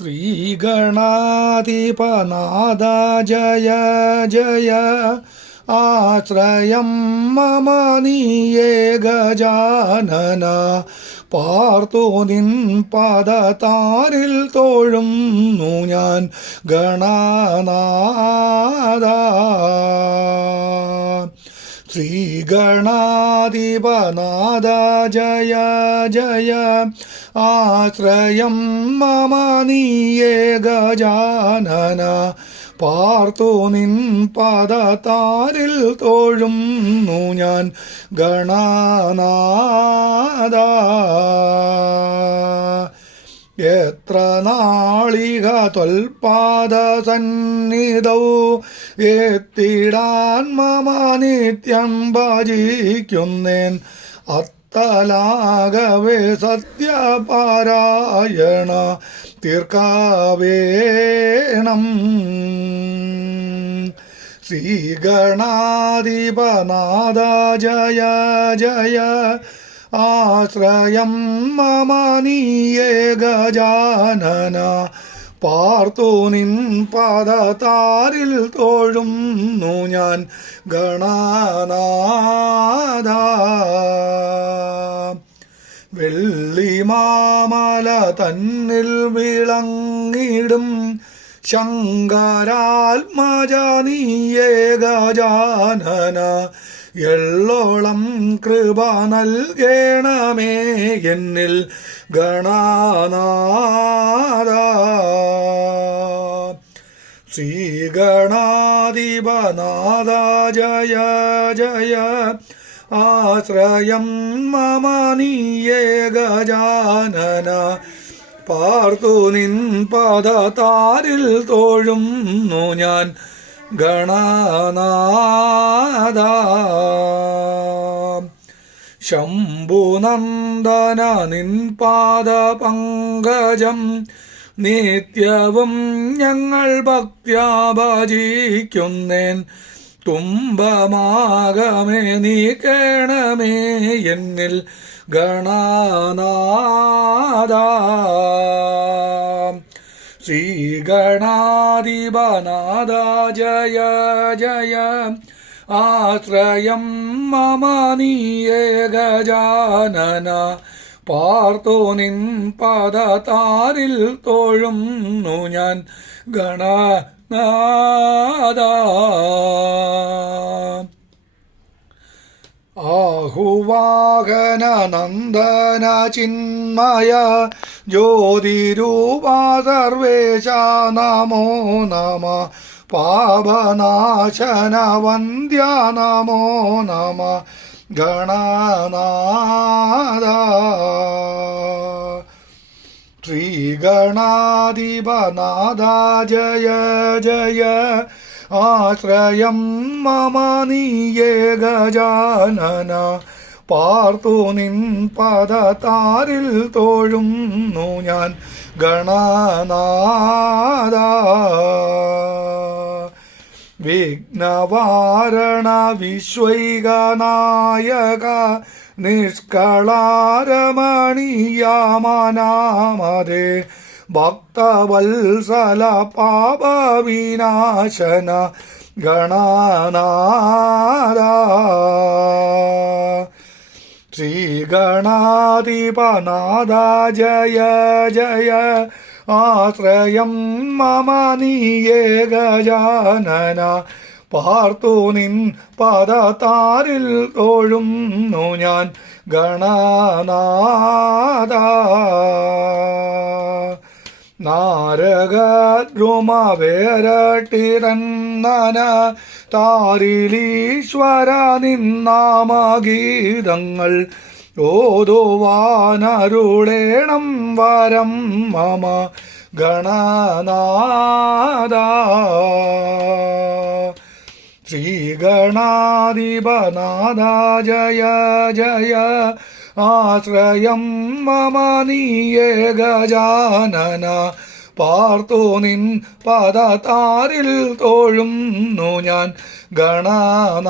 ശ്രീഗണാധിപനാഥ ജയ ജയ ആശ്രയം മമ നീയേ ഗജാനന പാർത്തു നിൻ പദതാരിൽ തോഴുന്നു ഞാൻ ഗണനാഥ. ശ്രീഗണാധിപനാഥ ജയ ജയ ആശ്രയം മമ നീയേ ഗജാനന പാർത്തു നിൻ പദതാരിൽ തോഴുന്നു ഞാൻ ഗണനാഥ. എത്ര നാളിക ത്വൽപാദ സന്നിധൗ എത്തിടാൻ മമ നിത്യം ഭജിക്കുന്നേൻ അത്തലാകവേ സത്യപാരായണ തീർക്കാവേണം. ശ്രീഗണാധിപനാഥ ജയ ജയ ആശ്രയം മമ നീയേ ഗജാനന പാർത്തു നിൻ പദതാരിൽ തോഴുന്നു ഞാൻ ഗണനാഥ. വെള്ളിമാമല തന്നിൽ വിളങ്ങിടും ശങ്കരാത്മജ നീയേ ഗജാനന എള്ളോളം കൃപ നൽകണമേ എന്നിൽ ഗണനാഥ. ശ്രീഗണാധിപനാഥ ജയ ജയ ആശ്രയം മമ നീയേ ഗജാനന പാർത്തു നിൻ പദതാരിൽ തോഴുന്നു ഞാൻ ഗണനാഥ. ശംഭുനന്ദന നിൻ പാദപങ്കജം നിത്യവും ഞങ്ങൾ ഭക്ത്യാ ഭജിക്കുന്നേൻ. തുമ്പമാകമേ നീക്കണമേ എന്നിൽ ഗണനാഥ. ശ്രീഗണാധിപനാഥ ജയ ജയ ആശ്രയം മമ നീയേ ഗജാനന പാർത്തു നിൻ പദതാരിൽ തോഴുന്നു ഞാൻ ഗണനാഥ. ആഹുവാഹന നന്ദന ചിന്മയ ജ്യോതിരൂപ സർവേശ നമോ നമ പാപനാശന വന്ദ്യ നമോ നമ ഗണനാഥ. ശ്രീഗണാധിപനാഥ ജയ ജയ ആശ്രയം മമ നീയേ ഗജാനന പാർത്തു നിൻ പദതാരിൽ തോഴുന്നു ഞാൻ ഗണനാഥ. വിഘ്നവാരണ വിശ്വൈകനായക നിഷ്കളാരമണീയാമനാമതേ ഭക്തവത്സല പാപവിനാശന ഗണനാഥ. ശ്രീഗണാധിപനാഥ ജയ ജയ ആശ്രയം മമ നീയേ ഗജാനന പാർത്തു നിൻ പദതാരിൽ തോഴുന്നു ഞാൻ ഗണനാഥ. നാരകദ്രുമവേരട്ടിരന്നന താരിലീശ്വര നിന്നാമഗീതങ്ങൾ ഓതുവാനരുളേണം വരം മമ ഗണനാഥ. ശ്രീഗണാധിപനാഥ ജയ ജയ ആശ്രയം മമ നീയേ ഗജാനന പാർത്തു നിൻ പദതാരിൽ തോഴുന്നു ഞാൻ ഗണനാഥ.